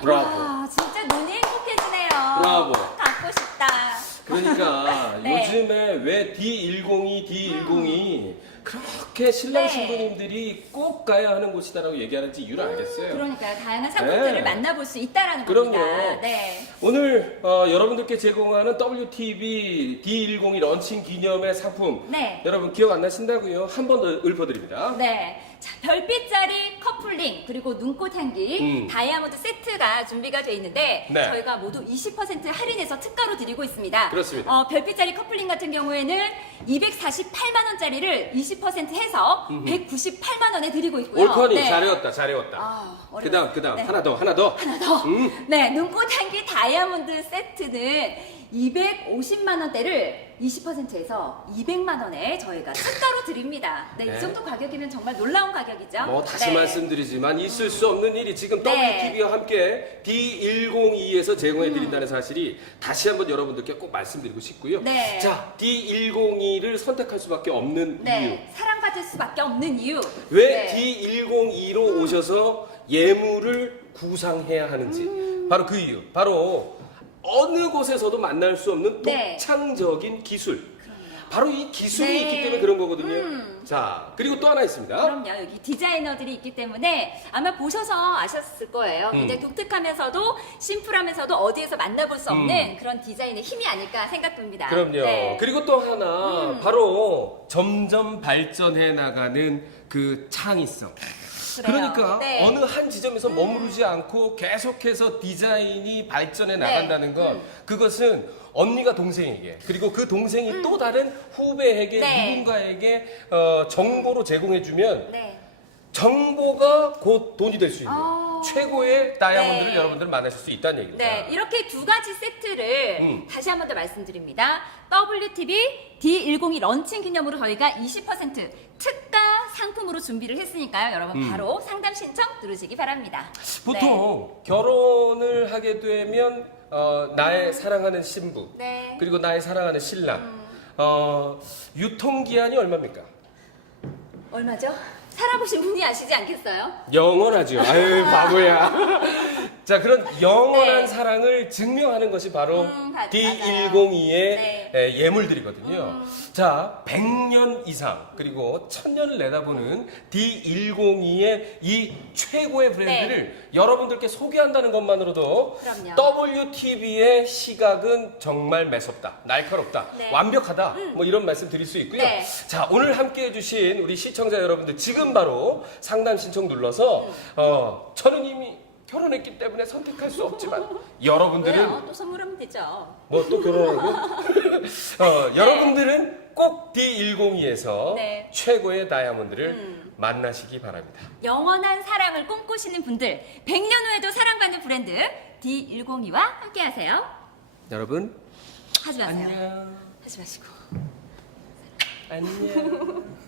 진짜 눈이 행복해지네요. 브라보. 갖고 싶다. 그러니까 네. 요즘에 왜 D102, D102 그렇게 신랑 네. 신부님들이 꼭 가야 하는 곳이다라고 얘기하는지 이유를 알겠어요. 그러니까요. 다양한 상품들을 네. 만나볼 수 있다라는 그럼요. 겁니다. 네. 오늘 어, 여러분들께 제공하는 WTV D102 런칭 기념의 상품 네. 여러분 기억 안 나신다고요? 한 번 더 읊어드립니다. 네. 자, 별빛짜리 커플링 그리고 눈꽃 향기 음. 다이아몬드 세트가 준비가 돼 있는데 네. 저희가 모두 20% 할인해서 특가로 드리고 있습니다. 그렇습니다. 어, 별빛짜리 커플링 같은 경우에는 248만 원짜리를 20% 해서 198만 원에 드리고 있고요. 올커니 네. 잘해왔다 잘해왔다. 아, 어려워. 그다음 그다음 네. 하나 더 하나 더. 하나 더. 음. 네, 눈꽃 향기 다이아몬드 세트는 250만 원대를 20%에서 200만 원에 저희가 특가로 드립니다. 네, 네. 이 정도 가격이면 정말 놀라운 가격이죠. 뭐 다시 네. 말씀드리지만 있을 수 없는 일이 지금 네. WTV와 함께 D102에서 제공해 드린다는 사실이 다시 한번 여러분들께 꼭 말씀드리고 싶고요. 네. 자, D102를 선택할 수밖에 없는 네, 이유. 사랑받을 수밖에 없는 이유. 왜 네. D102로 오셔서 예물을 구상해야 하는지 음. 바로 그 이유. 바로 어느 곳에서도 만날 수 없는 네. 독창적인 기술. 바로 이 기술이 네. 있기 때문에 그런 거거든요. 음. 자, 그리고 또 하나 있습니다. 그럼요. 여기 디자이너들이 있기 때문에 아마 보셔서 아셨을 거예요. 음. 굉장히 독특하면서도 심플하면서도 어디에서 만나볼 수 없는 그런 디자인의 힘이 아닐까 생각됩니다. 그럼요. 네. 그리고 또 하나 음. 바로 점점 발전해 나가는 그 창의성. 그래요. 그러니까 네. 어느 한 지점에서 머무르지 않고 계속해서 디자인이 발전해 나간다는 건 음. 그것은 언니가 동생에게 그리고 그 동생이 또 다른 후배에게 음. 네. 누군가에게 어, 정보로 제공해주면 네. 정보가 곧 돈이 될 수 있는 아. 최고의 다이아몬드를 네. 여러분들 만나실 수 있다는 얘기입니다. 네, 이렇게 두 가지 세트를 음. 다시 한 번 더 말씀드립니다. WTV D102 런칭 기념으로 저희가 20% 특가 상품으로 준비를 했으니까요. 여러분 음. 바로 상담 신청 누르시기 바랍니다. 보통 결혼을 하게 되면 어, 나의 사랑하는 신부 네. 그리고 나의 사랑하는 신랑 음. 어, 유통 기한이 얼마입니까? 얼마죠? 살아보신 분이 아시지 않겠어요? 영원하죠. 아유 바보야. 자 그런 영원한 네. 사랑을 증명하는 것이 바로 음, 맞- D102의 네. 음. 예물들이거든요. 자 100년 이상 그리고 1000년을 내다보는 D102의 이 최고의 브랜드를 여러분들께 소개한다는 것만으로도 네. 그럼요. WTV의 시각은 정말 매섭다, 날카롭다, 네. 완벽하다. 뭐 이런 말씀 드릴 수 있고요. 네. 자, 오늘 함께 해주신 우리 시청자 여러분들 지금 바로 상담 신청 눌러서 어, 저는 이미 결혼했기 때문에 선택할 수 없지만 여러분들은 왜요? 또 선물하면 되죠. 뭐 또 결혼하고 어, 여러분들은 꼭 D102에서 네. 최고의 다이아몬드를 음. 만나시기 바랍니다. 영원한 사랑을 꿈꾸시는 분들, 100년 후에도 사랑받는 브랜드 D102와 함께하세요. 여러분 하지 마세요. 안녕. 하지 마시고. 안녕.